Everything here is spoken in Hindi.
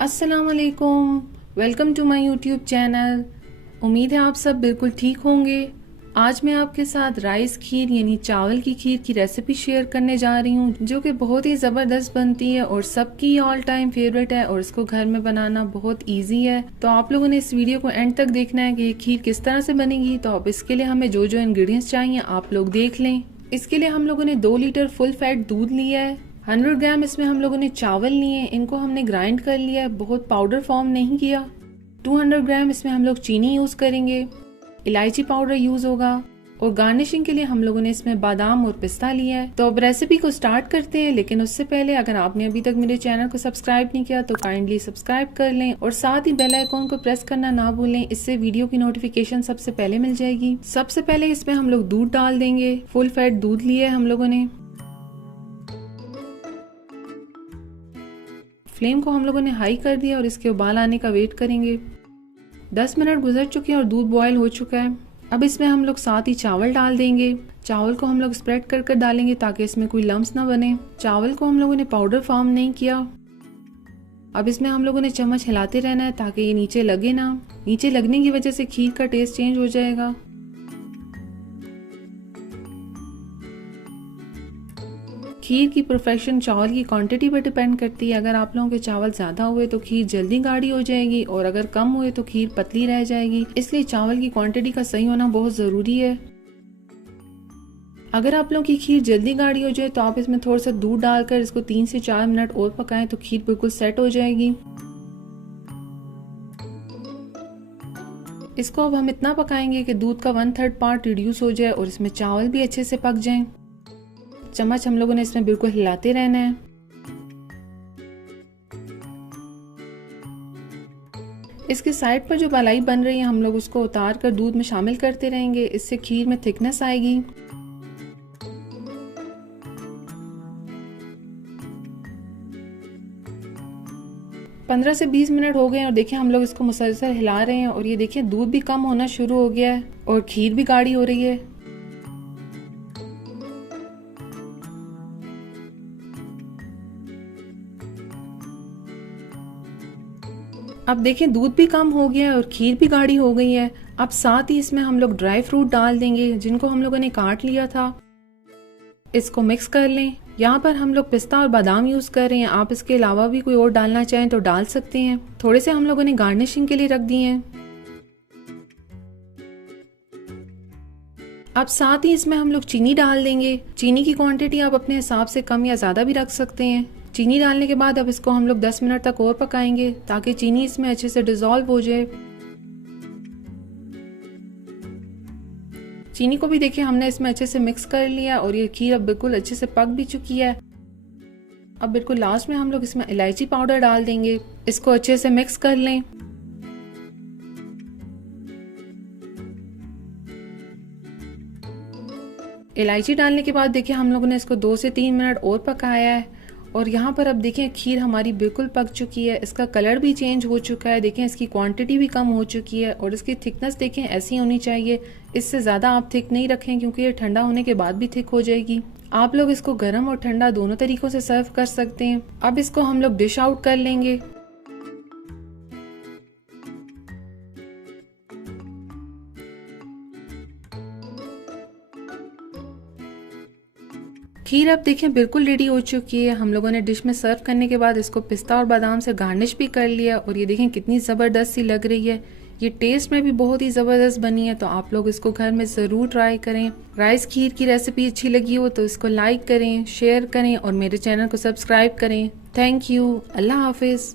अस्सलाम वालेकुम, welcome to my YouTube channel. उम्मीद है आप सब बिल्कुल ठीक होंगे। आज मैं आपके साथ राइस खीर यानी चावल की खीर की रेसिपी शेयर करने जा रही हूँ, जो कि बहुत ही ज़बरदस्त बनती है और सबकी ऑल टाइम फेवरेट है और इसको घर में बनाना बहुत इजी है। तो आप लोगों ने इस वीडियो को एंड तक देखना है कि ये खीर किस तरह से बनेगी। तो अब इसके लिए हमें जो जो इंग्रेडिएंट्स चाहिए आप लोग देख लें। इसके लिए हम लोगों ने 2 लीटर फुल फैट दूध लिया है। 100 ग्राम इसमें हम लोगों ने चावल लिए, इनको हमने ग्राइंड कर लिया है, बहुत पाउडर फॉर्म नहीं किया। 200 ग्राम इसमें हम लोग चीनी यूज़ करेंगे, इलायची पाउडर यूज़ होगा और गार्निशिंग के लिए हम लोगों ने इसमें बादाम और पिस्ता लिया है। तो अब रेसिपी को स्टार्ट करते हैं, लेकिन उससे पहले अगर आपने अभी तक मेरे चैनल को सब्सक्राइब नहीं किया तो काइंडली सब्सक्राइब कर लें और साथ ही बेल आइकॉन को प्रेस करना ना भूलें, इससे वीडियो की नोटिफिकेशन सबसे पहले मिल जाएगी। सबसे पहले इसमें हम लोग दूध डाल देंगे। फुल फैट दूध लिया है हम लोगों ने। फ्लेम को हम लोगों ने हाई कर दिया और इसके उबाल आने का वेट करेंगे। 10 मिनट गुजर चुके हैं और दूध बॉयल हो चुका है। अब इसमें हम लोग साथ ही चावल डाल देंगे। चावल को हम लोग स्प्रेड कर कर डालेंगे ताकि इसमें कोई लम्स ना बने। चावल को हम लोगों ने पाउडर फॉर्म नहीं किया। अब इसमें हम लोगों ने चम्मच हिलाते रहना है ताकि ये नीचे लगे ना। नीचे लगने की वजह से खीर का टेस्ट चेंज हो जाएगा। खीर की परफेक्शन चावल की क्वांटिटी पर डिपेंड करती है। अगर आप लोगों के चावल ज़्यादा हुए तो खीर जल्दी गाढ़ी हो जाएगी और अगर कम हुए तो खीर पतली रह जाएगी। इसलिए चावल की क्वांटिटी का सही होना बहुत ज़रूरी है। अगर आप लोगों की खीर जल्दी गाढ़ी हो जाए तो आप इसमें थोड़ा सा दूध डालकर इसको 3 से 4 मिनट और पकाएं तो खीर बिल्कुल सेट हो जाएगी। इसको अब हम इतना पकाएंगे कि दूध का 1/3 पार्ट रिड्यूस हो जाए और इसमें चावल भी अच्छे से पक जाएं। चम्मच हम लोगों ने इसमें बिल्कुल हिलाते रहना है। इसके साइड पर जो मलाई बन रही है हम लोग उसको उतार कर दूध में शामिल करते रहेंगे, इससे खीर में थिकनेस आएगी। पंद्रह से 20 मिनट हो गए और देखिए हम लोग इसको मुसलसल हिला रहे हैं और ये देखिए दूध भी कम होना शुरू हो गया है और खीर भी गाढ़ी हो रही है। अब देखें दूध भी कम हो गया है और खीर भी गाढ़ी हो गई है। अब साथ ही इसमें हम लोग ड्राई फ्रूट डाल देंगे जिनको हम लोगों ने काट लिया था। इसको मिक्स कर लें। यहाँ पर हम लोग पिस्ता और बादाम यूज कर रहे हैं, आप इसके अलावा भी कोई और डालना चाहें तो डाल सकते हैं। थोड़े से हम लोगों ने गार्निशिंग के लिए रख दिए हैं। अब साथ ही इसमें हम लोग चीनी डाल देंगे। चीनी की क्वांटिटी आप अपने हिसाब से कम या ज़्यादा भी रख सकते हैं। चीनी डालने के बाद अब इसको हम लोग 10 मिनट तक और पकाएंगे ताकि चीनी इसमें अच्छे से डिज़ोल्व हो जाए। चीनी को भी देखिए हमने इसमें अच्छे से मिक्स कर लिया और ये खीर अब बिल्कुल अच्छे से पक भी चुकी है। अब बिल्कुल लास्ट में हम लोग इसमें इलायची पाउडर डाल देंगे। इसको अच्छे से मिक्स कर लें। इलायची डालने के बाद देखिए हम लोगों ने इसको 2 से 3 मिनट और पकाया है और यहाँ पर अब देखें खीर हमारी बिल्कुल पक चुकी है। इसका कलर भी चेंज हो चुका है। देखें इसकी क्वांटिटी भी कम हो चुकी है और इसकी थिकनेस देखें ऐसी होनी चाहिए। इससे ज़्यादा आप थिक नहीं रखें क्योंकि ये ठंडा होने के बाद भी थिक हो जाएगी। आप लोग इसको गर्म और ठंडा दोनों तरीकों से सर्व कर सकते हैं। अब इसको हम लोग डिश आउट कर लेंगे। खीर अब देखें बिल्कुल रेडी हो चुकी है। हम लोगों ने डिश में सर्व करने के बाद इसको पिस्ता और बादाम से गार्निश भी कर लिया और ये देखें कितनी ज़बरदस्त सी लग रही है। ये टेस्ट में भी बहुत ही ज़बरदस्त बनी है। तो आप लोग इसको घर में ज़रूर ट्राई करें। राइस खीर की रेसिपी अच्छी लगी हो तो इसको लाइक करें, शेयर करें और मेरे चैनल को सब्सक्राइब करें। Thank you. अल्लाह हाफिज़।